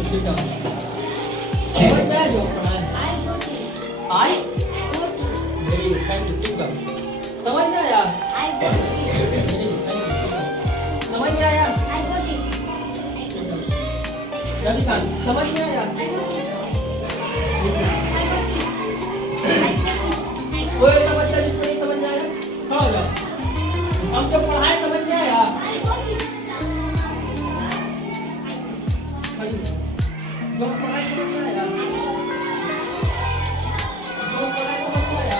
go, sit down. समझ में आया जो पढ़ा है? I very good, thank you, sit down. समझ में आया? Very good, thank you, sit down. समझ में आया? रवि खान समझ में आया? कोई ऐसा बच्चा जिसको नहीं समझ में आया? खड़ा हो जाओ। हम जो पढ़ाए समझ में आया? जो पढ़ाए समझ में आया? जो पढ़ाए समझ में आया?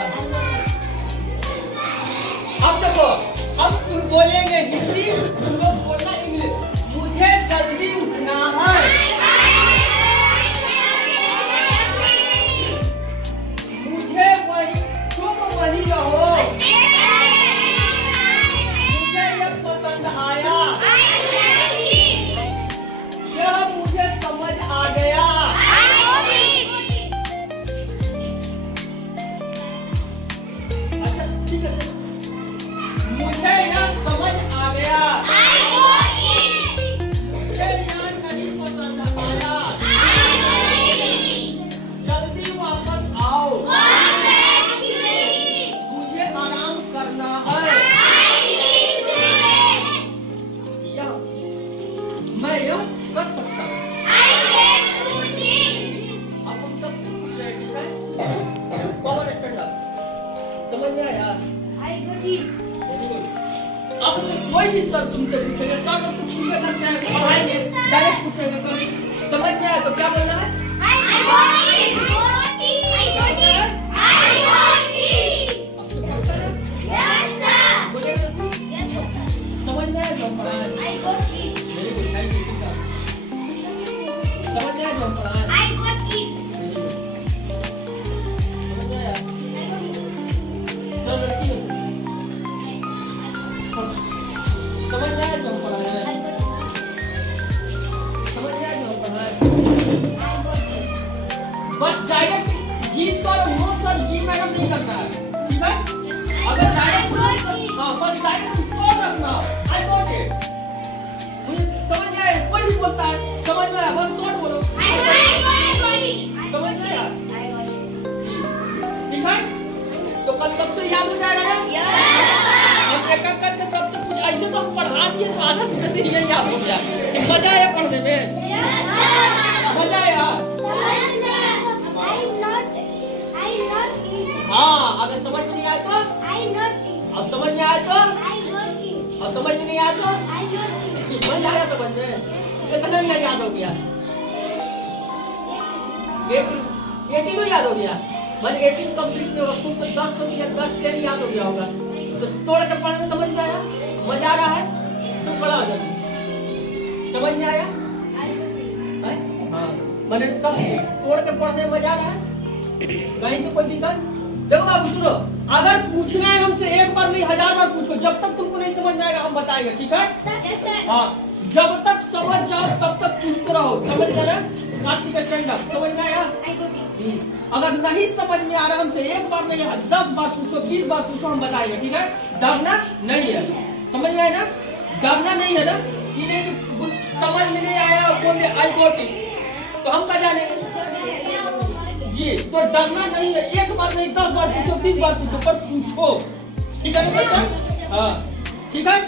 अब देखो, हम तुम बोलेंगे हिंदी, तुम लोग बोलना इंग्लिश। मुझे जल्दी उठना है। मुझे वही, तुम वही रहो। मुझे यह पसंद आया। यह मुझे समझ आ गया। अच्छा ठीक है, मुझे यह समझ आ गया। मुझे यह नहीं पसंद आया। जल्दी वापस आओ। मुझे आराम करना है। यह मैं यह कर सकता हूँ। अब हम सबसे पूछ रहे हैं, ठीक है? Power stand up. समझ में आया? Very good. अब से कोई भी सर तुमसे पूछेगा, सर लोग कुछ सुनकर करते हैं, पढ़ाएंगे, डायरेक्ट पूछेंगे कभी समझ में आया तो क्या बोलना है? अब से पढ़ता है? बोलेगा तो? समझ में आया जो हम पढ़ा है? Very good, thank you, ठीक है। समझ में आया जो हम पढ़ा है? Very good. समझ में आया? चलो लड़की हो। समझ में आया जो हम पढ़ा है? समझ में आया जो हम पढ़ा है? बस डायरेक्ट जी सर, नो सर, जी मैडम नहीं करना है, ठीक है? अगर डायरेक्ट हाँ बस डायरेक्ट सर रखना। I got it. मुझे समझ में आया? कोई भी बोलता है समझ में आया, बस सर बोलो। समझ में आया? ठीक है? तो कल सबसे याद हो जाएगा ना? हम एक एक करके सबसे कुछ ऐसे तो हम पढ़ा दिए तो आधा से ये याद हो गया। मजा आया पढ़ने में? मजा आया? हाँ, अगर समझ में नहीं आया तो? अब समझ में आया तो? अब समझ में नहीं आया तो? मजा आया समझ में? इतना नहीं याद हो गया? 18 याद हो गया? बस 18 कंप्लीट नहीं होगा, तुम तो 10 तो या 10 याद हो गया होगा। तो तोड़ के पढ़ने में समझ में आया? मजा आ रहा है? तुम पढ़ा जल्दी। समझ में आया? हाँ, मैंने सब तोड़ के पढ़ने में मजा आ रहा है? कहीं से कोई दिक्कत? देखो बाबू सुनो, अगर पूछना है हमसे एक बार नहीं 1000 बार पूछो, जब तक तुमको नहीं समझ में आएगा हम बताएंगे, ठीक है? हाँ, जब तक समझ जाओ तब तक पूछते रहो। समझ गए ना? Kartik stand up. समझ में आया? अगर नहीं समझ में आ रहा हमसे एक बार नहीं 10 बार पूछो, 20 बार पूछो, हम बताएंगे, ठीक है? डरना नहीं है। समझ में आया ना? डरना नहीं है ना? कि नहीं समझ में नहीं आया बोल दे आई गॉट इट, तो हम क्या जानेंगे? जी, तो डरना नहीं है। एक बार नहीं 10 बार पूछो, 20 बार पूछो, पर पूछो, ठीक है ना? हाँ ठीक है।